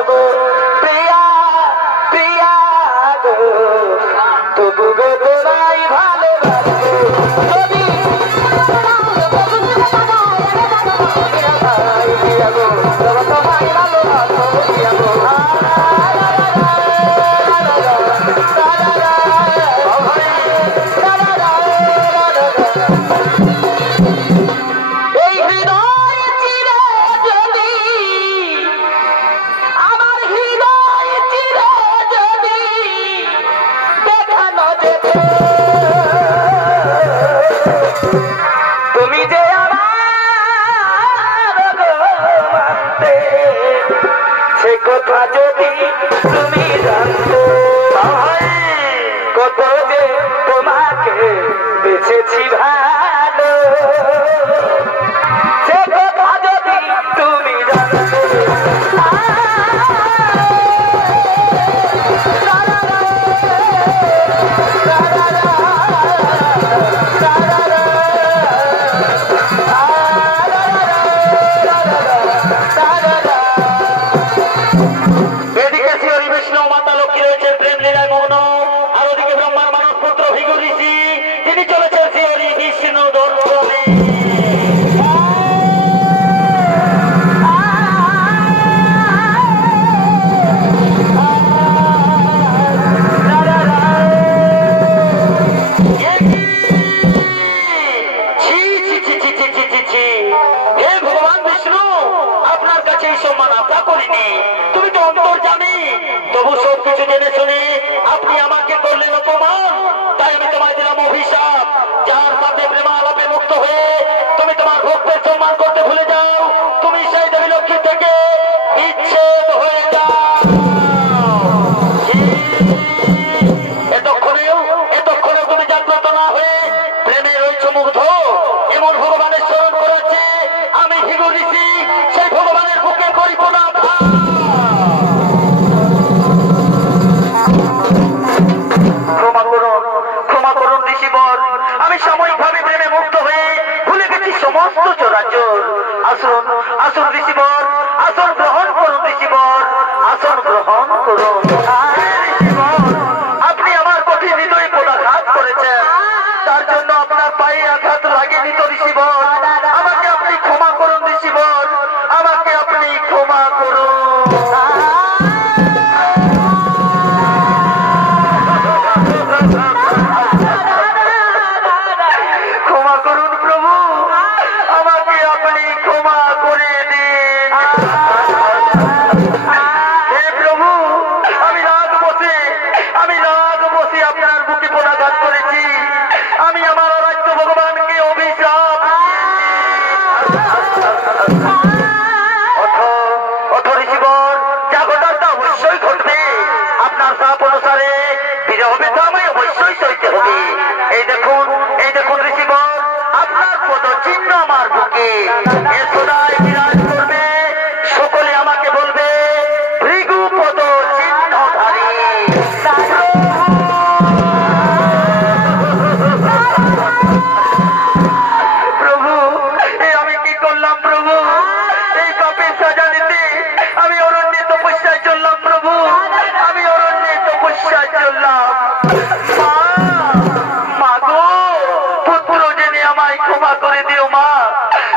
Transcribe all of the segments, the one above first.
ভালোবাসবো প্রিয়া প্রিয়া গো, তবু গো তোমায় ভালোবাসবো। যদি প্রিয়া গো তবু তোমায় ভালোবাসবো প্রিয়া গো। তুমি যে আমার মানতে, সে কথা যদি তুমি জানতে, কত যে তোমাকে বেঁচেছি ভালো, সে কথা যদি তুমি জানতে। এদিকে শ্রী বিষ্ণু মাতা লক্ষ্মী রয়েছেন প্রেম লীলায় মগ্ন, আর ওদিকে ব্রহ্মার মানব পুত্র ভিগু ঋষি, তিনি চলেছেন শ্রী বিষ্ণু দর্শনে। হে ভগবান বিষ্ণু, আপনার কাছে এই সম্মান আশা করিনি। তুমি তো অন্তর্যামী, তবু সবকিছু জেনে শুনে আপনি আমাকে করলেন অপমান। তাই আমি তোমায় দিলাম অভিশাপ, যার সাথে প্রেমালাপে মুক্ত হয়ে তুমি তোমার ভক্তের সম্মান করতে ভুলে যাও, তুমি সেই দেবী লক্ষ্মী থেকে বিচ্ছেদ হয়ে যাও। এতক্ষণেও তুমি জাগ্রত না হয়ে প্রেমে রয়েছ মুগ্ধ। এমন ভগবানের স্মরণ করাচ্ছে আমি ভিগু ঋষি, সেই ভগবানের বুকে করি প্রণাম। ক্ষমা করুন ঋষিবর, আমি সাময়িকভাবে প্রেমে মুগ্ধ হয়ে ভুলে গেছি সমস্ত চরাচর। আসুন আসুন ঋষিবর, আসন গ্রহণ করুন ঋষিবর, আসন গ্রহণ করুন। আপনি আমার কঠিন হৃদয়ে পদাঘাত করেছেন, তার জন্য আপনার পায়ে আঘাত লাগেনি তো ঋষিবর। আমাকে আপনি ক্ষমা করুন ঋষিবর, আমাকে আপনি ক্ষমা করুন। ক্ষমা করুন প্রভু, আমাকে আপনি ক্ষমা করে দিন। হে প্রভু, আমি রাগ বসে আপনার বুকে পদাঘাত করেছি। আমি আমার অরাধ্য ভগবানকে অভিশাপ। অথ ঋষিবর, যা ঘটার তা অবশ্যই ঘটবে। আপনার সাপ অনুসারে বিরহ বেদনা আমায় অবশ্যই সইতে হবে। এই দেখুন ঋষিবর, আপনার পদচিহ্ন আমার বুকে এ সদাই বিরাজ করবে। সকলে আমাকে বলবে ভৃগু পদ চিহ্নধারী। প্রভু, আমি কি করলাম প্রভু? এই পাপের সাজা দিতে আমি অরণ্যে তপস্যায় চললাম প্রভু, আমি অরণ্যে তপস্যায় চললাম। মা গো, পুত্র জেনে আমায় ক্ষমা করে দিও মা,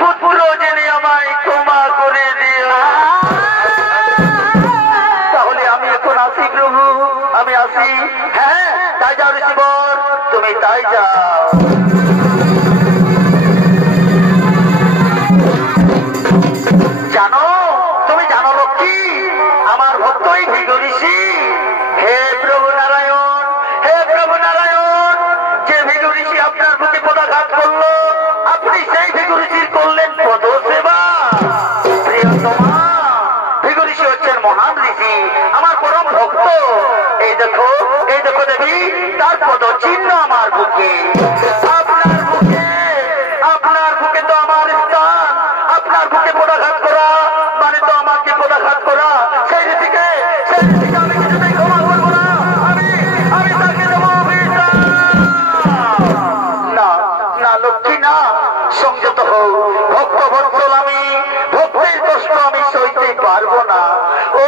পুত্র জেনে আমায় ক্ষমা করে দিও। তাহলে আমি এখন আসি প্রভু, আমি আসি। হ্যাঁ, তাই যাও ঋষিবর, তুমি তাই যাও। তুমি জানো লক্ষ্মী, আমার ভক্তই ভিগু ঋষি। হে প্রভু নারায়ণ, যে ভিগু ঋষি আপনার বুকে পদাঘাত করলো, আপনি সেই ভিগু ঋষির করলেন পদ সেবা। প্রিয়তমা, ভিগু ঋষি হচ্ছেন মহান ঋষি, আমার পরম ভক্ত। এই দেখো দেবী, তার পদ চিহ্ন আমার বুকে। আপনার বুকে তো আমার স্থান। আপনার বুকে পদাঘাত করা মানে তো আমাকে পদাঘাত করা। সেই ঋষিকে আমি কিছুতেই ক্ষমা করবো না। আমি তাকে দেবো অভিশাপ। না লক্ষ্মী না, সংযত হও। ভক্ত বৎসল আমি, ভক্তের কষ্ট আমি সইতে পারবো না। ও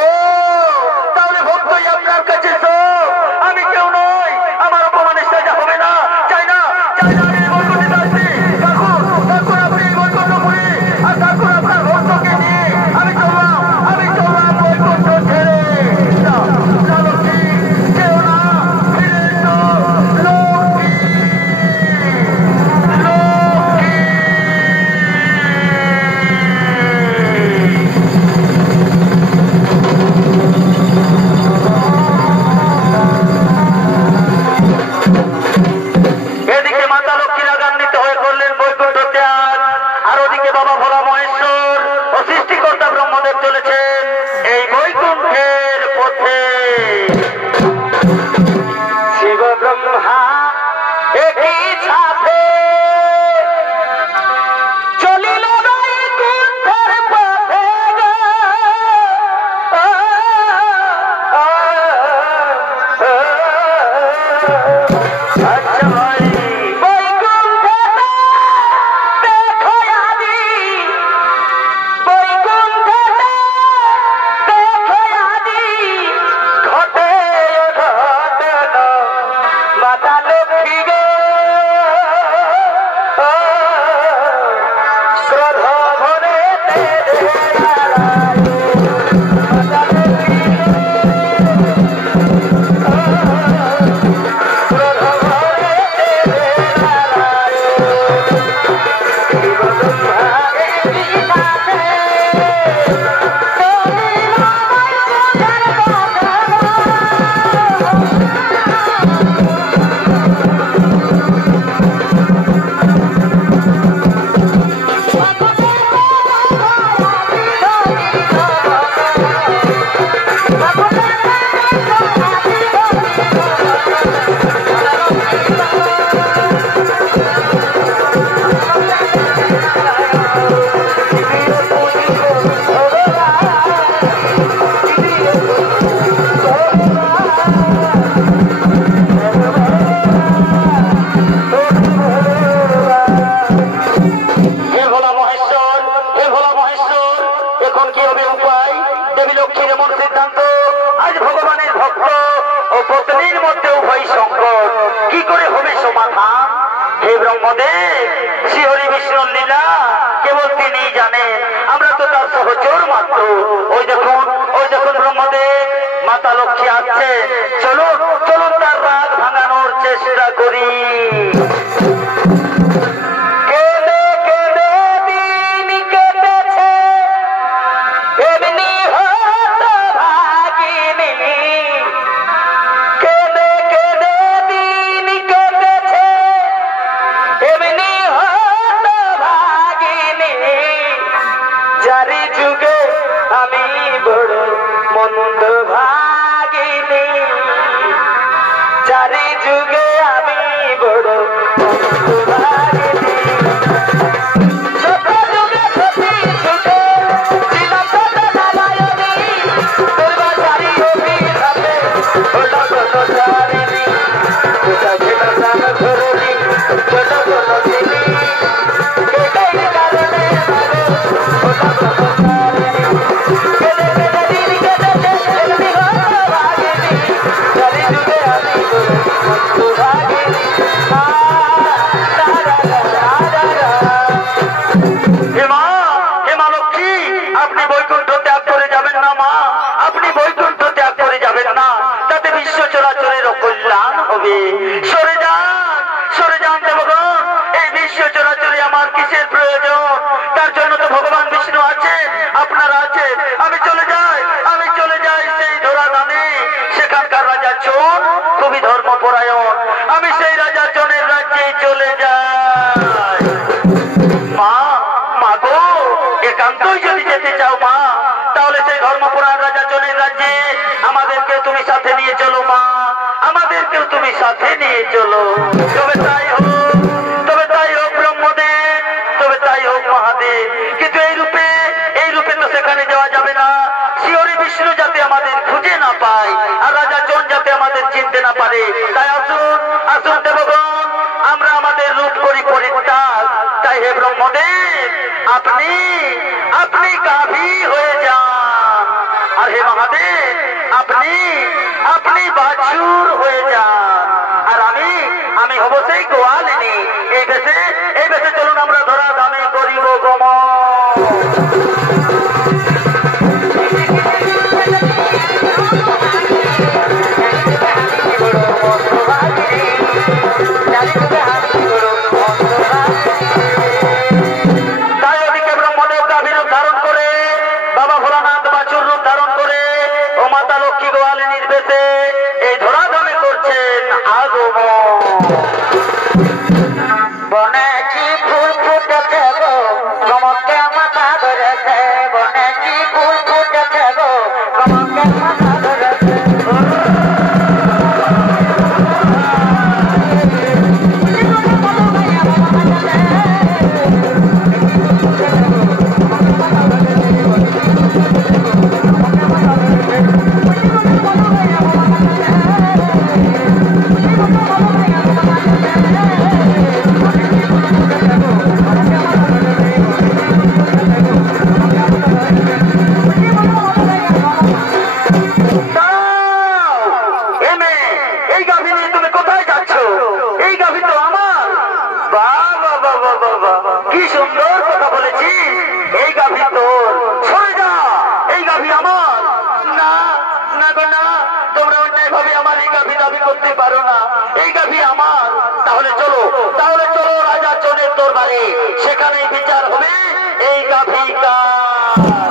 পত্নীর মধ্যে উভয় সংকট কি করে হবে সমাধান? হে ব্রহ্মদেব, শ্রী হরি বিষ্ণুর লীলা কেবল তিনি জানেন, আমরা তো তার সহচর মাত্র। ওই দেখুন ব্রহ্মদেব, মাতা লক্ষ্মী আসছে, চলুন চলুন তার রাগ ভাঙানোর চেষ্টা করি। খুবই ধর্মপরায়ণ, আমি সেই রাজা চনের রাজ্যে চলে যাই। মা, মা গো, একান্তই যদি যেতে চাও মা, তাহলে সেই ধর্মপরায়ণ রাজা চনের রাজ্যে আমাদেরকেও তুমি সাথে নিয়ে চলো মা, আমাদেরকেও তুমি সাথে নিয়ে চলো। তবে তাই হোক ব্রহ্মদেব, তবে তাই হোক মহাদেব। কিন্তু এই রূপে তো সেখানে যাওয়া যাবে না। শ্রী হরি বিষ্ণু যাতে আমাদের খুঁজে না পায়, আর রাজা চন যাতে আমাদের চিনতে না পারে, তাই আসুন দেবগণ, আমরা আমাদের রূপ করি পরিত্যাগ। তাই হে ব্রহ্মদেব, আপনি গাভী হয়ে যান, আর হে মহাদেব আপনি বাছুর হয়ে যান, আর আমি হব সেই গোয়ালিনী। এই বেশে চলুন আমরা ধরা ধামে করিব গমন। তাহলে চলো রাজা চনের দরবারে, সেখানেই বিচার হবে এই গাভী কার।